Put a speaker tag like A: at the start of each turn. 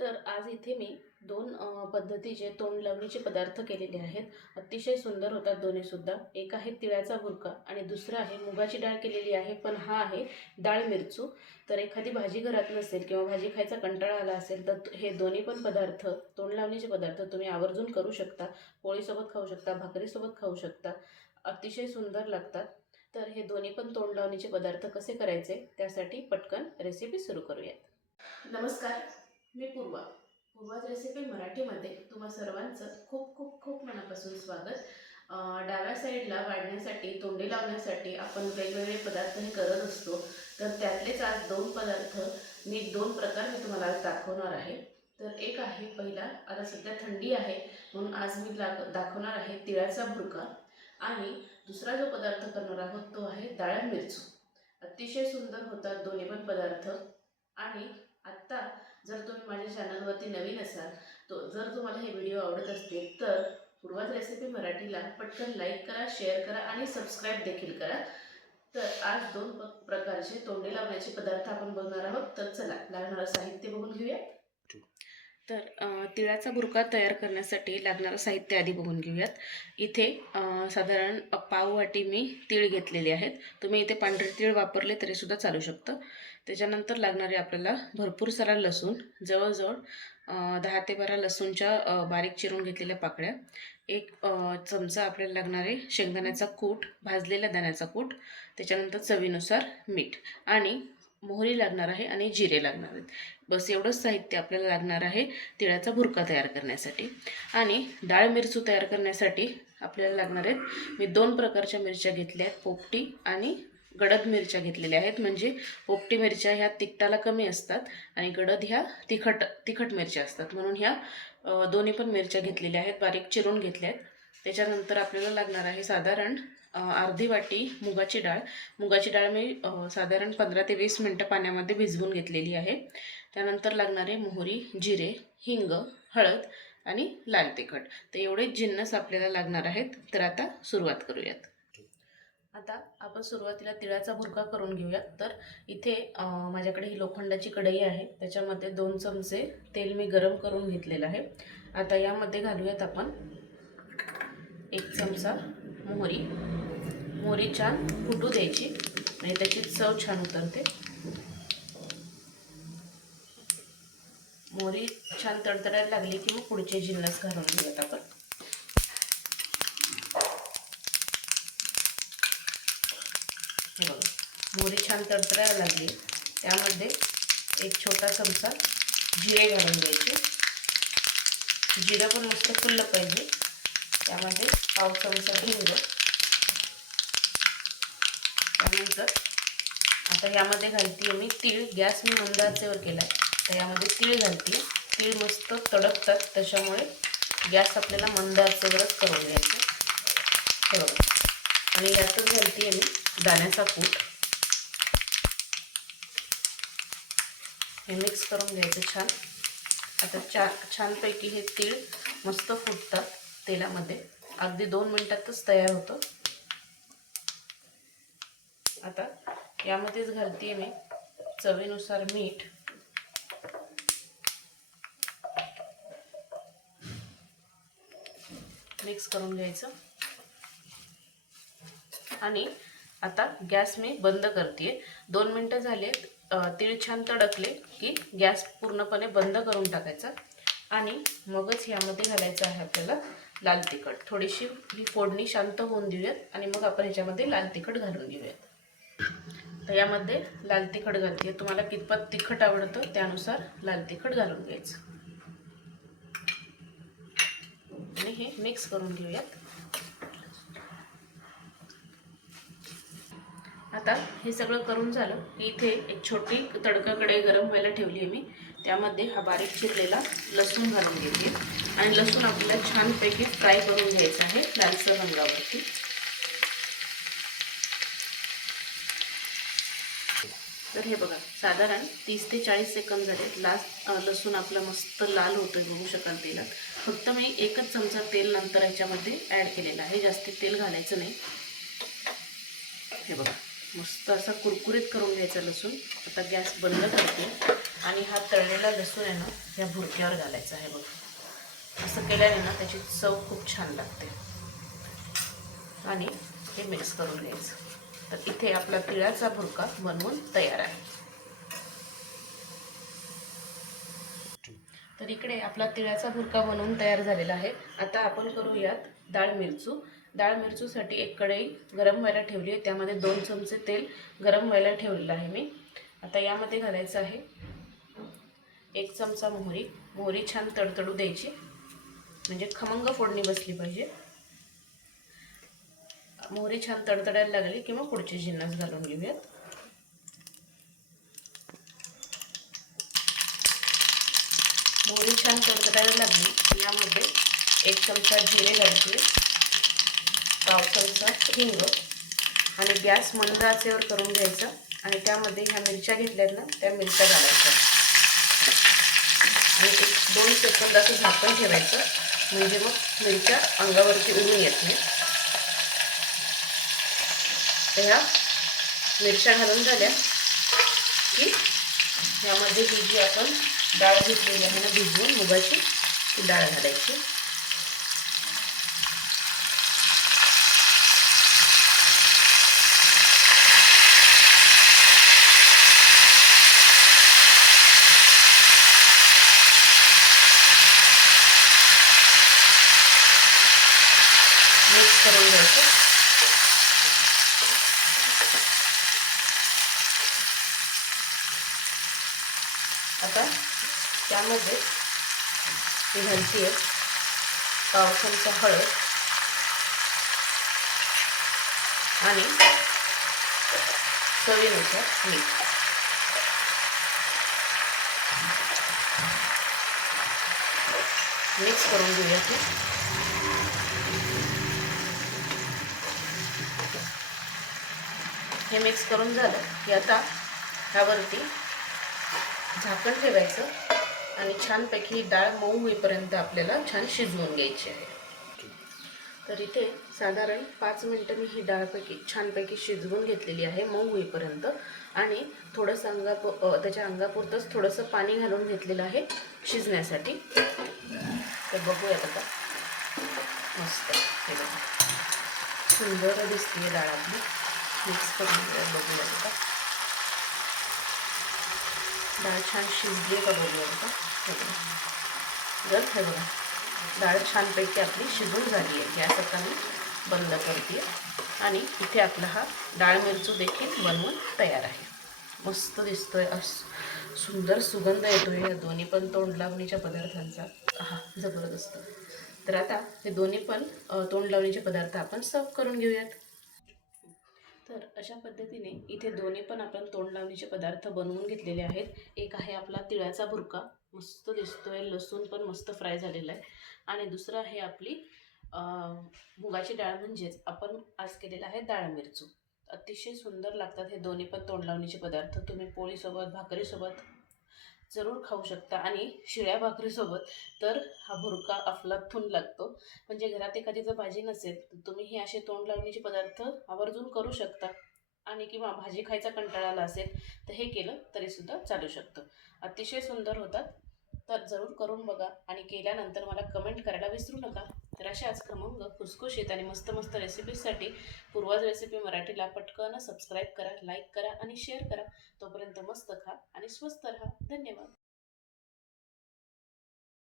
A: तर आज इथे मी दोन पद्धतीचे तोंड लावणीचे पदार्थ केलेले आहेत. अतिशय सुंदर होतात दोन्हीसुद्धा एक आहे तिळाचा भुरका आणि दुसरा आहे मुगाची डाळ केलेली आहे पण हा आहे डाळ मिरचू. तर एखादी भाजी घरात नसेल किंवा भाजी खायचा कंटाळा आला असेल तर हे दोन्ही पण पदार्थ तोंड लावणीचे पदार्थ तुम्ही आवर्जून करू शकता. पोळीसोबत खाऊ शकता भाकरीसोबत खाऊ शकता. अतिशय सुंदर लागतात. तर हे दोन्ही पण तोंड लावणीचे पदार्थ कसे करायचे त्यासाठी पटकन रेसिपी सुरू करूयात. नमस्कार. मी पूर्वा पूर्वाज रेसिपी मराठीमध्ये तुम्हा सर्वांचं खूप खूप खूप मनापासून स्वागत. डाव्या साईडला वाढण्यासाठी तोंडी लावण्यासाठी आपण वेगवेगळे पदार्थ हे करत असतो. तर त्यातलेच आज दोन पदार्थ मी दोन प्रकार मी तुम्हाला आज दाखवणार आहे. तर एक आहे पहिला आता सध्या थंडी आहे म्हणून आज मी दाखवणार आहे तिळाचा भुरका आणि दुसरा जो पदार्थ करणार आहोत तो आहे डाळ मिरचू अतिशय सुंदर होतात दोन्ही पण पदार्थ. आणि आत्ता जर तुम्ही माझ्या चॅनलवरती नवीन असाल तो जर तुम्हाला हे व्हिडिओ आवडत असतील तर पूर्वाज रेसिपी मराठीला पटकन लाईक करा शेअर करा आणि सबस्क्राईब देखील करा. तर आज दोन प्रकारचे तोंडे लावण्याचे पदार्थ आपण बघणार आहोत. तर चला लागणारं साहित्य बघून घेऊया. तर तिळाचा बुरका तयार करण्यासाठी लागणारं साहित्य आधी बघून घेऊयात. इथे साधारण पाव वाटी मी तीळ घेतलेले आहेत. तुम्ही इथे पांढरे तीळ वापरले तरीसुद्धा चालू शकतं. त्याच्यानंतर लागणारे आपल्याला भरपूर सारा लसूण जवळजवळ दहा ते बारा लसूणच्या बारीक चिरून घेतलेल्या पाकळ्या एक चमचा आपल्याला लागणारे शेंगदाण्याचा कूट भाजलेल्या दाण्याचा कूट त्याच्यानंतर चवीनुसार मीठ आणि मोहरी लागणार आहे आणि जिरे लागणार आहेत. बस एवढंच साहित्य आपल्याला लागणार आहे तिळाचा भुरका तयार करण्यासाठी. आणि डाळ मिरचू तयार करण्यासाठी आपल्याला लागणार आहेत. मी दोन प्रकारच्या मिरच्या घेतल्या आहेत पोपटी आणि गडद मिरच्या घेतलेल्या आहेत. म्हणजे पोपटी मिरच्या ह्या तिखटाला कमी असतात आणि गडद ह्या तिखट तिखट मिरच्या असतात. म्हणून ह्या दोन्ही पण मिरच्या घेतलेल्या आहेत. बारीक चिरून घेतल्या आहेत. त्याच्यानंतर आपल्याला लागणार आहे साधारण अर्धी वाटी मुगाची डाळ. मुगाची डाळ मी साधारण पंधरा ते वीस मिनटं पाण्यामध्ये भिजवून घेतलेली आहे. त्यानंतर लागणारे मोहरी जिरे हिंग हळद आणि लाल तिखट. तर एवढे जिन्नस आपल्याला लागणार आहेत तर आता सुरुवात करूयात. आता आपण सुरुवातीला तिळाचा भुरका करून घेऊयात. तर इथे माझ्याकडे ही लोखंडाची कढई आहे. त्याच्यामध्ये दोन चमचे तेल मी गरम करून घेतलेलं आहे. आता यामध्ये घालूयात आपण एक चमचा मोहरी मोरी छान फुटू द्यायची. म्हणजे त्याची चव छान उतरते. मोरी छान तडतडायला लागली की मग पुढचे जिन्नस घालून घेऊयात आपण. हे बघा छान तडतडायला लागली. त्यामध्ये एक छोटा चमचा जिरे घालून द्यायचे जिरं पण मस्त फुललं पाहिजे. त्यामध्ये पाव चमचा हिंग त्यानंतर आता यामध्ये घालते मी तीळ. गॅस मी मंद आचेवर केला आहे तर यामध्ये तीळ घालते तीळ मस्त तडकतात. त्याच्यामुळे गॅस आपल्याला मंद आचेवरच करून घ्यायचं. बरोबर आणि यातच घालते मी दाण्याचा कूट. हे मिक्स करून घ्यायचं छान. आता चा छानपैकी हे तीळ मस्त फुटतात तेलामध्ये. अगदी दोन मिनटातच तयार होतं. आता यामध्येच घालते मी चवीनुसार मीठ. मिक्स करून घ्यायचं. आणि आता गॅस मी बंद करते दोन मिनटं झाले तीळ छान तडकले की गॅस पूर्णपणे बंद करून टाकायचा. आणि मगच यामध्ये घालायचं आहे आपल्याला लाल तिखट. थोडीशी ही फोडणी शांत होऊन देऊयात आणि मग आपण ह्याच्यामध्ये लाल तिखट घालून घेऊयात. तर यामध्ये लाल तिखट घालते. तुम्हाला कितपत तिखट आवडतं त्यानुसार लाल तिखट घालून घ्यायचं. आणि हे मिक्स करून घेऊयात. आता हे सगळं करून झालं की इथे एक छोटी तडकाकडे गरम व्हायला ठेवली आहे मी. त्यामध्ये हा बारीक चिरलेला लसूण घालून घेते. आणि लसूण आपल्याला छानपैकी फ्राय करून घ्यायचं आहे लालसर रंगावरती. तर हे बघा साधारण तीस ते चाळीस सेकंद झाले. लास्ट लसूण आपला मस्त लाल होतो बघू शकाल तेलात. फक्त मी एकच चमचा तेल नंतर याच्यामध्ये ॲड केलेलं आहे. जास्ती तेल घालायचं नाही. हे बघा मस्त असा कुरकुरीत करून घ्यायचा लसूण. आता गॅस बंद करते. आणि हा तळलेला लसूण आहे ना ह्या भुरक्यावर घालायचा आहे बघा. असं केल्याने ना त्याची चव खूप छान लागते. आणि हे मिक्स करून घ्यायचं. तर इथे आपला तिळाचा भुरका बनवून तयार आहे. तर इकडे आपला तिळाचा भुरका बनवून तयार झालेला आहे. आता आपण करूयात डाळ मिरचू. डाळ मिरचूसाठी एक कढई गरम व्हायला ठेवली आहे. त्यामध्ये दोन चमचे तेल गरम व्हायला ठेवलेलं आहे मी. आता यामध्ये घालायचं आहे एक चमचा मोहरी. मोहरी छान तडतडू द्यायची. म्हणजे खमंग फोडणी बसली पाहिजे. मोहरी छान तडतडायला लागली किंवा पुढचे जिन्नस घालून घेऊयात. मोहरी छान तडतडायला लागली. यामध्ये एक चमचा जिरे घालते पाव चमचा हिंग आणि गॅस मंद आचेवर करून घ्यायचा आणि त्यामध्ये ह्या मिरच्या घेतल्यात ना त्या मिरच्या घालायच्या. आणि एक दोन सेकंदाचं असं झाकण ठेवायचं म्हणजे मग मिरच्या अंगावरती उडून येत नाही ह्या मिरच्या घालून झाल्या. की ह्यामध्ये ही जी आपण डाळ घेतलेली आहे ना भिजवून मुगाची ती डाळ घालायची. मिक्स करून घ्यायचं. आता त्यामध्ये मी घालते आहे. पाव चमचा हळद आणि चवीनुसार मीठ. मिक्स करून घेऊया ते. हे मिक्स करून झालं की आता ह्यावरती झाकण ठेवायचं आणि छानपैकी डाळ मऊ होईपर्यंत आपल्याला छान शिजवून घ्यायची आहे. तर इथे साधारण पाच मिनटं मी ही डाळपैकी छानपैकी शिजवून घेतलेली आहे मऊ होईपर्यंत. आणि थोडंसं अंगापु त्याच्या अंगापुरतंच थोडंसं पाणी घालून घेतलेलं आहे शिजण्यासाठी. तर बघूयात आता. मस्त. हे बघा. सुंदर दिसते डाळ आपली. मिक्स करून बघूया बघूयात आता. डाळ छान शिजली आहे का बघूयात आता हे बघा. जर हे बघा. डाळ छानपैकी आपली शिजून झाली आहे. गॅस आता मी बंद करते. आणि इथे आपला हा डाळ मिरचू देखील बनवून तयार आहे. मस्त दिसतोय. अस सुंदर सुगंध येतोय. या दोन्ही पण तोंड लावणीच्या पदार्थांचा. हा जबरदस्त. तर आता हे दोन्ही पण तोंड लावणीचे पदार्थ आपण सर्व करून घेऊयात. तर अशा पद्धतीने इथे दोन्ही पण आपण तोंड लावणीचे पदार्थ बनवून घेतलेले आहेत. एक आहे आपला तिळाचा भुरका मस्त दिसतोय लसूण पण मस्त फ्राय झालेला आहे. आणि दुसरं आहे आपली मुगाची डाळ म्हणजेच आपण आज केलेला आहे डाळ मिरचू. अतिशय सुंदर लागतात हे दोन्ही पण तोंड लावणीचे पदार्थ. तुम्ही पोळीसोबत भाकरीसोबत जरूर खाऊ शकता. आणि शिळ्या भाकरीसोबत तर हा भुरका अफलातून लागतो. म्हणजे घरात एखादी जर भाजी नसेल तर तुम्ही हे असे तोंड लावण्याचे पदार्थ आवर्जून करू शकता. आणि किंवा भाजी खायचा कंटाळा आला असेल तर हे केलं तरीसुद्धा चालू शकतं. अतिशय सुंदर होतात. तर जरूर करून बघा. आणि केल्यानंतर मला कमेंट करायला विसरू नका. तर अशाच खमंग खुसखुशीत आणि मस्त मस्त रेसिपीजसाठी पूर्वज रेसिपी मराठीला पटकन सबस्क्राईब करा लाईक करा आणि शेअर करा. तोपर्यंत मस्त खा आणि स्वस्त राहा. धन्यवाद.